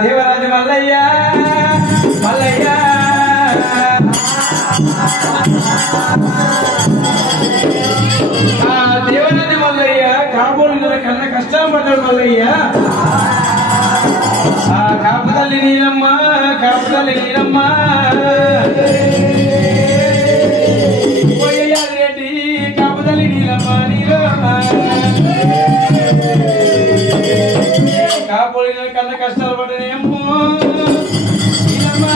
దేవరాజు మల్లయ్య మల్లయ్య దేవరాజు మల్లయ్య కాబోలు కన్నా కష్టం పడ్డాడు మల్లయ్య కాపుతల్లి నీలమ్మ కాపుతల్లి నీలమ్మ రెడ్డి కాపుతల్లి నీలమ్మ నీలమ్మ కాపోలిన కన్నా కష్టాలు పడ్డనేమో నీలమ్మ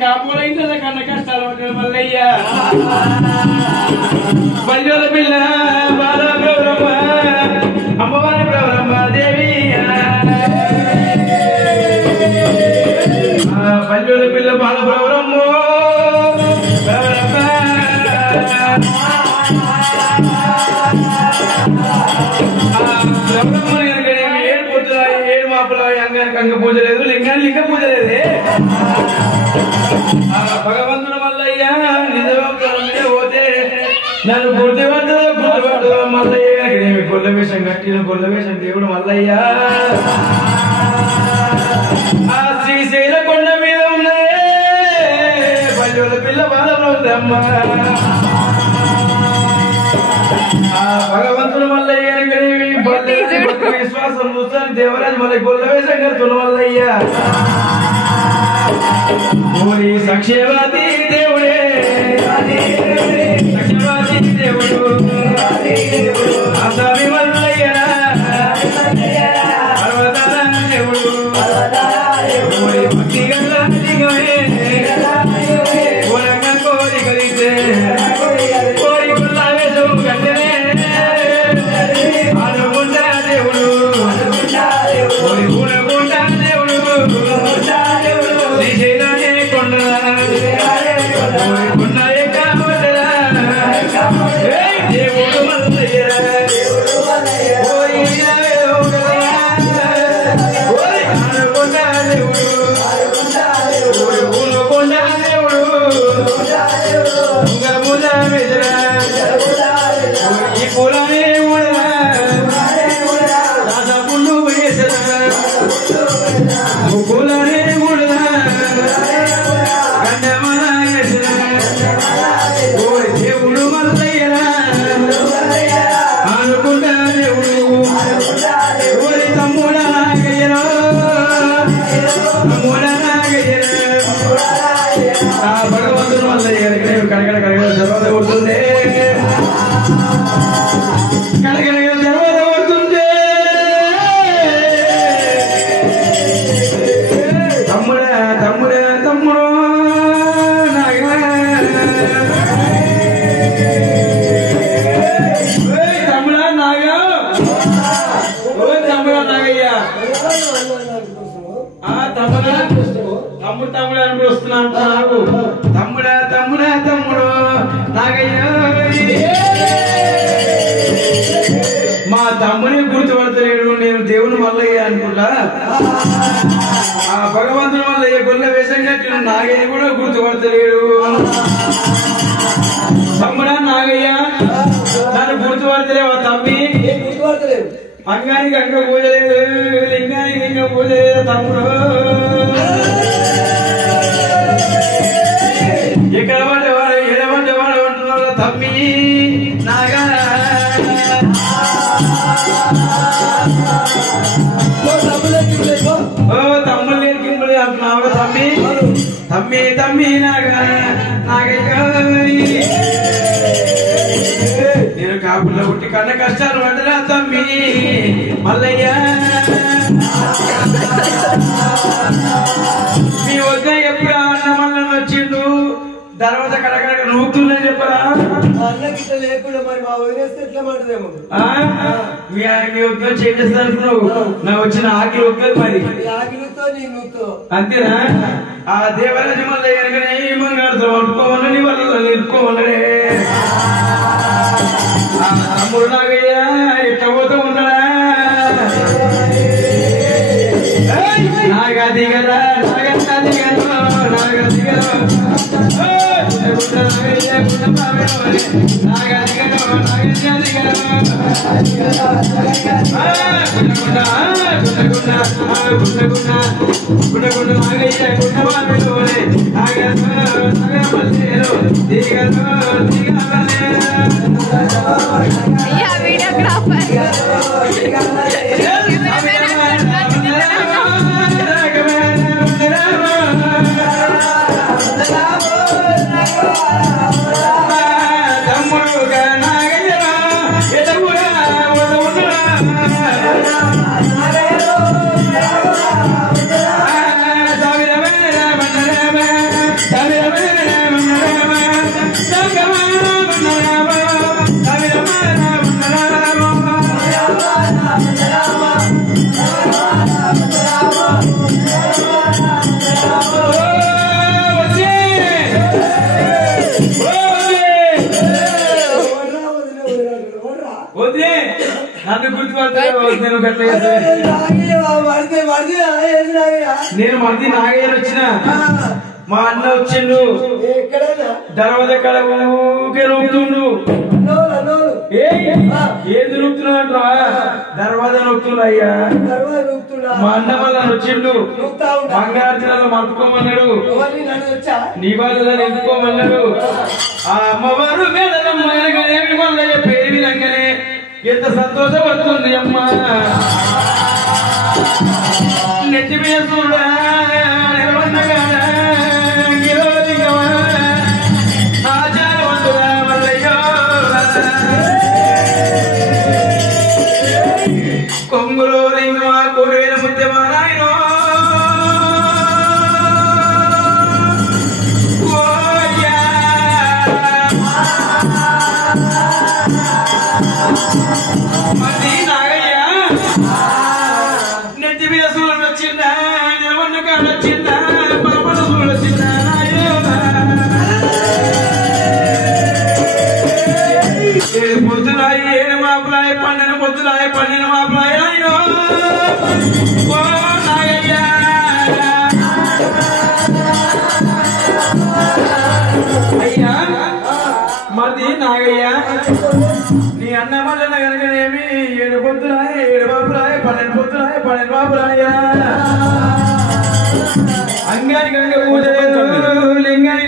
కాపోలైన కన్నా కష్టాలు పడ్డాడు మల్లయ్య పల్లెల పిల్ల బాల గౌరమ్మ అమ్మవారి గౌరమ్మ దేవి పల్లెల పిల్ల బాల గౌరమ్మ ఏడు మాపుల అంగానికి అంగ పూజ లేదు లింగానికి లింగ పూజ లేదే భగవంతుడు మల్లయ్య నిజవంతుల మీద పోతే నన్ను గుర్తుపట్టు మల్లయ్య గొల్ల వేషం కట్టిన గొల్ల వేషం దేవుడు మల్లయ్య ఆ శ్రీశైల కొండ మీద ఉన్నదే పల్లెల పిల్ల బాలలో ఉందమ్మ ఆ భగవంతుడు మల్లయ్య విశ్వాసం చూస్తాను దేవరాజు మళ్ళీ గొల్ల వేషం కడుతున్న మల్లయ్య సక్షేవాది దేవుడే సక్షేవాది దేవుడు ఆసామి మల్లయ్య పర్వతాల దేవుడు భక్తి గల్ల దిగమే కోరి కలిగితే కోరి గుల్ల వేషం కట్టనే అనుకుంటా దేవుడు కోరి గుణకుంటా దేవుడు శ్రీశైలాన్ని కొండ కొండలే కావటరా దేవుడు మల్లయ్య భగవంతుడు మల్లయ్య కడగడ కడగడ తర్వాత కొడుతుంది కడగడ తర్వాత కొడుతుంది తమ్ముడా తమ్ముడా తమ్ముడు నాగా తమ్ముడా నాగా తమ్ముడా నాగయ్య తమ్ముడా తమ్ముడు తమ్ముడు అని వస్తున్నాను నాకు తమ్ముడా తమ్ముడా తమ్ముడు నాగయ్య మా తమ్ముని గుర్తుపడతలేడు నేను దేవుని మల్లయ్య అనుకుంటా ఆ భగవంతుని మల్లయ్య గొల్ల వేషం కట్టిన నాగయ్య కూడా గుర్తుపడతలేడు తమ్ముడా నాగయ్య నన్ను గుర్తుపడతలేవా తమ్మి అంగానికి అంగ పూజ లేదు లింగానికి లింగ పూజ లేదు తమ్ముడు ఇక్కడ పడ్డవాడు ఎడబడ్డవాడు అంటున్నాడు తమ్మి నాగా ఓ తమ్ముడు లేని కింపులు అంటున్నావు తమ్మి తమ్మి తమ్మి నాగా నాగయ్య నేను కాపుల్లో పుట్టి కన్న కష్టాలు పడ్డరా తమ్మి మల్లయ్య మీ వద్ద ఎప్పుడు అన్న మళ్ళీ వచ్చిండు తర్వాత కడకడ నూకుతుందని చెప్పరా లేకుండా మరి మా వదిలేస్తే ఎట్లా మాటదేమో మీ ఉద్యోగం చేసేస్తా అనుకున్నావు నాకు వచ్చిన ఆకిలి ఒక్కది మరి ఆకిలితో నీ నూతో అంతేనా ఆ దేవరాజు మల్లయ్య ఏమన్నాడు పట్టుకోమని వాళ్ళు నిలుపుకోమన్నాడే తమ్ముడు నాగయ్య ఎట్ట పోతూ ఉన్నాడా నాగదిగరా నాగదిగరా నాగదిగరా నేను మధ్య నాగయ్య వచ్చిన మా అన్న వచ్చిండు దర్వాజ కడ ఊకే నొక్కుతుండు ఏది నొక్కుతున్నావు అంటావా దర్వాజా నొక్కుతున్నా అయ్యా మా అన్న వల్ల వచ్చిండు బంగారు మట్టుకోమన్నాడు నీ వాళ్ళ ఎందుకోమన్నాడు ఆ అమ్మవారు మేడలమ్మేమి మల్లయ్య పేరు వినంగానే ఎంత సంతోషపడుతుంది అమ్మా నెత్తి మీద చూడా కొంగులో లింగమా కోడివేల ముత్యమా నాయనో మళ్ళీ నాగయ్య నెత్తి మీద సూర్యుడు వచ్చిందా నిలవన్న కాడ వచ్చిందా పరపడ సూర్యుడు వచ్చిందా ఏడు పొద్దులాయి ఏడు మాపులాయి పన్నెండు మాపులాయి అయ్యో ఓ నాగయ్య అయ్యా మరిది నాగయ్య నీ అన్న మళ్ళీ కనుకనేమి ఏడు పొద్దులాయి ఏడు మాపులాయి పన్నెండు మాపులాయా అంగారి కనుక పూజ లింగాని